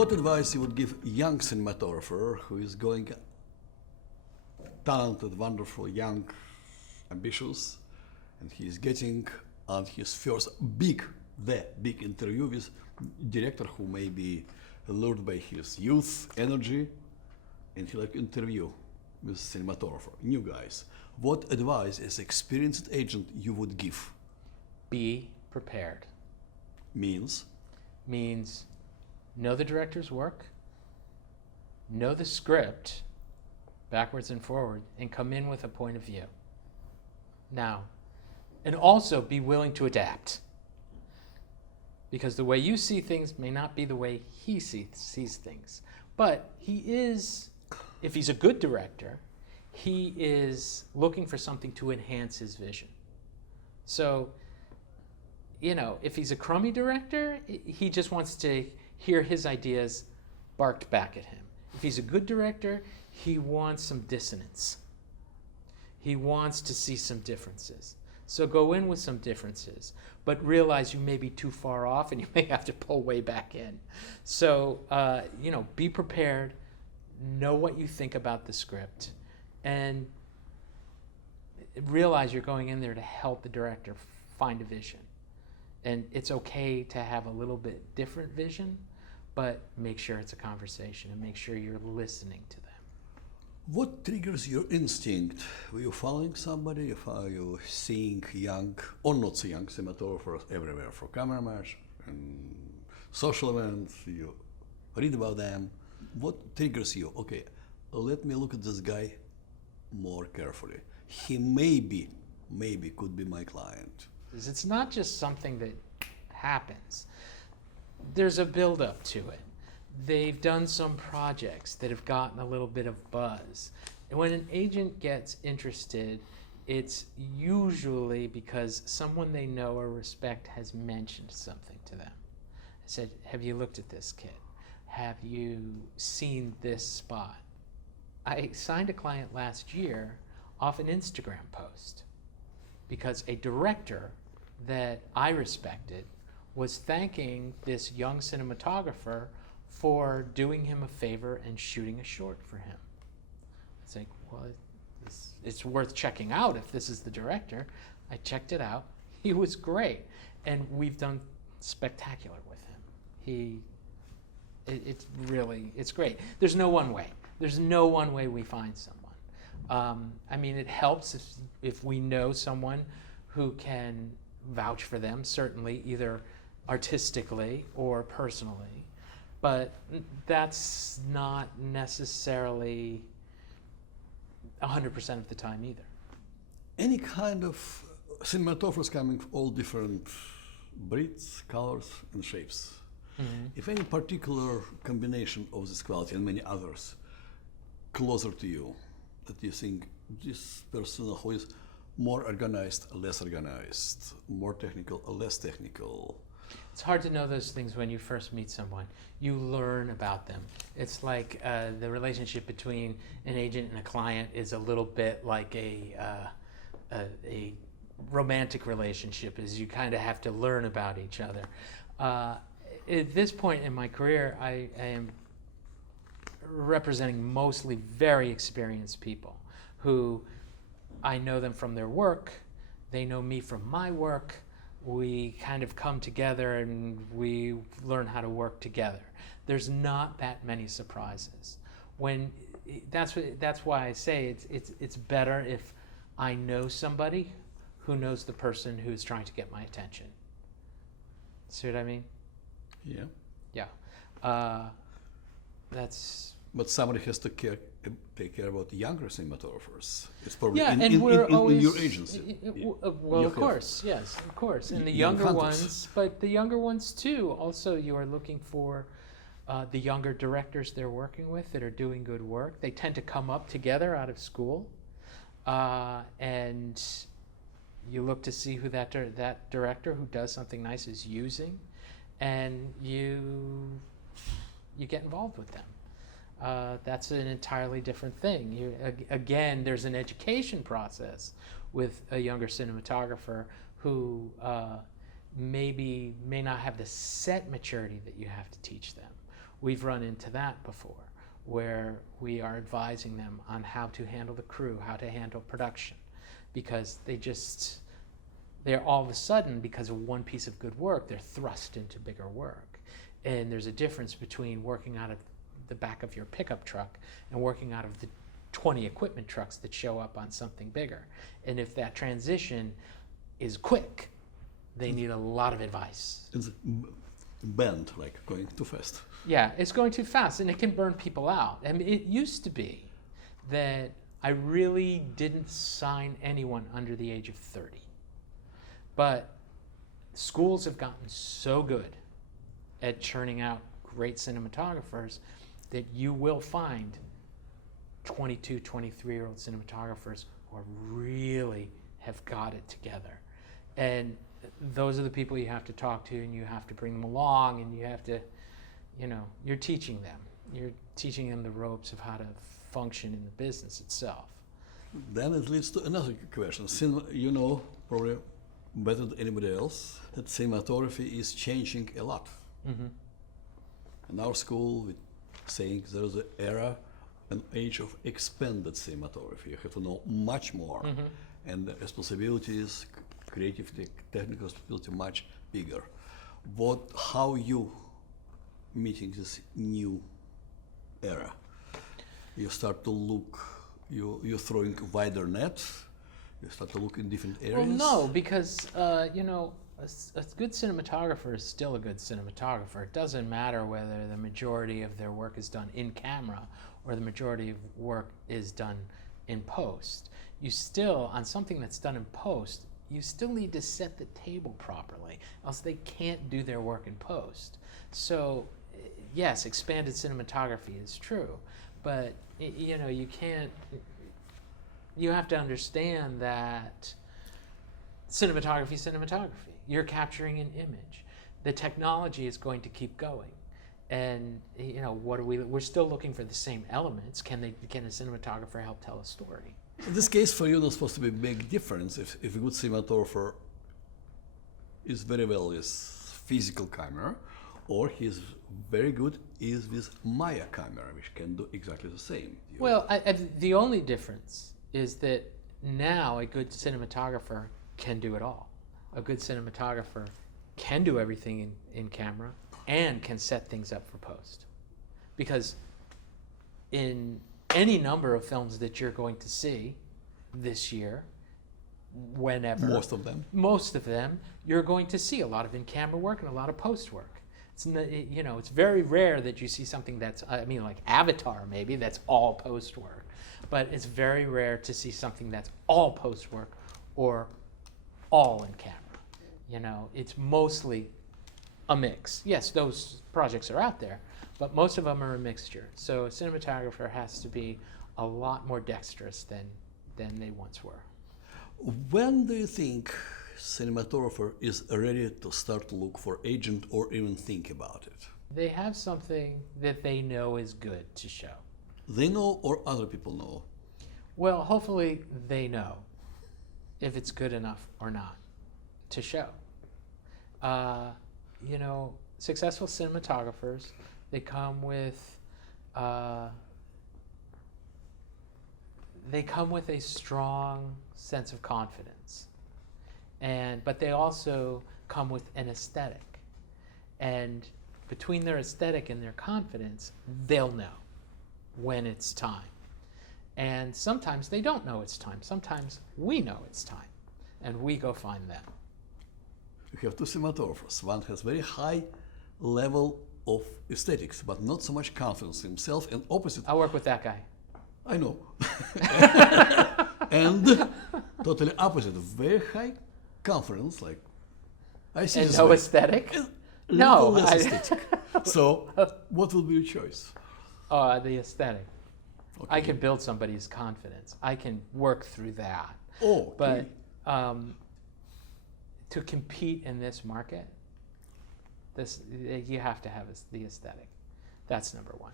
What advice you would give a young cinematographer who is going talented, wonderful, young, ambitious, and he is getting on his first big interview with director who may be lured by his youth, energy, and he like interview with cinematographer, new guys. What advice as experienced agent you would give? Be prepared. Means know the director's work, know the script backwards and forward, and come in with a point of view. Now, and also be willing to adapt. Because the way you see things may not be the way he sees things. But he is, if he's a good director, he is looking for something to enhance his vision. So, you know, if he's a crummy director, he just wants to hear his ideas barked back at him. If he's a good director, he wants some dissonance. He wants to see some differences. So go in with some differences, but realize you may be too far off and you may have to pull way back in. So, you know, be prepared, know what you think about the script, and realize you're going in there to help the director find a vision. And it's okay to have a little bit different vision, but make sure it's a conversation and make sure you're listening to them. What triggers your instinct? Were you following somebody? Are you seeing young or not so young cinematographers everywhere for cameramen and social events? You read about them. What triggers you? Okay, let me look at this guy more carefully. He maybe could be my client. It's not just something that happens. There's a build-up to it. They've done some projects that have gotten a little bit of buzz. And when an agent gets interested, it's usually because someone they know or respect has mentioned something to them. I said, have you looked at this kid? Have you seen this spot? I signed a client last year off an Instagram post because a director that I respected was thanking this young cinematographer for doing him a favor and shooting a short for him. It's like, well, it's worth checking out if this is the director. I checked it out. He was great. And we've done spectacular with him. It's great. There's no one way. There's no one way we find someone. I mean, it helps if we know someone who can vouch for them, certainly, either artistically or personally. But that's not necessarily 100% of the time either. Any kind of cinematographers coming from all different breeds, colors, and shapes. Mm-hmm. If any particular combination of this quality and many others closer to you, that you think this person who is more organized, less organized, more technical, or less technical? It's hard to know those things when you first meet someone. You learn about them. It's like the relationship between an agent and a client is a little bit like a romantic relationship, is you kind of have to learn about each other. At this point in my career, I am representing mostly very experienced people who I know them from their work, they know me from my work. We kind of come together and we learn how to work together. There's not that many surprises. That's why I say it's better if I know somebody who knows the person who's trying to get my attention. See what I mean? Yeah. Yeah. But somebody has to take care about the younger cinematographers. It's probably yeah, in your agency. Well, of course, yes, of course. And the younger ones, but the younger ones too. Also, you are looking for the younger directors they're working with that are doing good work. They tend to come up together out of school, and you look to see who that director who does something nice is using, and you get involved with them. That's an entirely different thing. Again, there's an education process with a younger cinematographer who may not have the set maturity that you have to teach them, we've run into that before, where we are advising them on how to handle the crew, how to handle production, because they're all of a sudden, because of one piece of good work, they're thrust into bigger work. And there's a difference between working out of the back of your pickup truck and working out of the 20 equipment trucks that show up on something bigger. And if that transition is quick, they need a lot of advice. It's bend, like going too fast. Yeah, it's going too fast, and it can burn people out. I mean, it used to be that I really didn't sign anyone under the age of 30. But schools have gotten so good at churning out great cinematographers that you will find 22, 23-year-old cinematographers who are really have got it together. And those are the people you have to talk to, and you have to bring them along, and you have to, you're teaching them. You're teaching them the ropes of how to function in the business itself. Then it leads to another question. You know probably better than anybody else that cinematography is changing a lot. Mm-hmm. In our school, we're saying there's an age of expanded cinematography. You have to know much more, Mm-hmm. and the responsibilities, creative, technical responsibility, much bigger. How you meeting this new era? You start to look. You're throwing wider net. You start to look in different areas. Well, no, because a good cinematographer is still a good cinematographer. It doesn't matter whether the majority of their work is done in camera or the majority of work is done in post. You still, on something that's done in post, you still need to set the table properly, else they can't do their work in post. So, yes, expanded cinematography is true, but you can't. You have to understand that cinematography is cinematography. You're capturing an image. The technology is going to keep going. And we're still looking for the same elements. Can a cinematographer help tell a story? In this case, for you, there's supposed to be a big difference if a good cinematographer is very well with physical camera, or he's very good is with Maya camera, which can do exactly the same. Well, the only difference is that now a good cinematographer can do it all. A good cinematographer can do everything in camera and can set things up for post. Because in any number of films that you're going to see this year, whenever, most of them, you're going to see a lot of in-camera work and a lot of post work. It's very rare that you see something that's, like Avatar maybe, that's all post work. But it's very rare to see something that's all post work or all in camera. It's mostly a mix. Yes, those projects are out there, but most of them are a mixture. So a cinematographer has to be a lot more dexterous than they once were. When do you think cinematographer is ready to start to look for agent or even think about it? They have something that they know is good to show. They know or other people know? Well, hopefully they know if it's good enough or not to show. Successful cinematographers, they come with a strong sense of confidence, but they also come with an aesthetic, and between their aesthetic and their confidence, they'll know when it's time. And sometimes they don't know it's time. Sometimes we know it's time, and we go find them. You have two cinematographers. One has very high level of aesthetics, but not so much confidence in himself, and opposite. I'll work with that guy. I know. And totally opposite, very high confidence, like I see. And no aesthetic? No. Less aesthetic. So, what will be your choice? The aesthetic. Okay. I can build somebody's confidence. I can work through that. Oh, okay. But to compete in this market, you have to have the aesthetic. That's number one.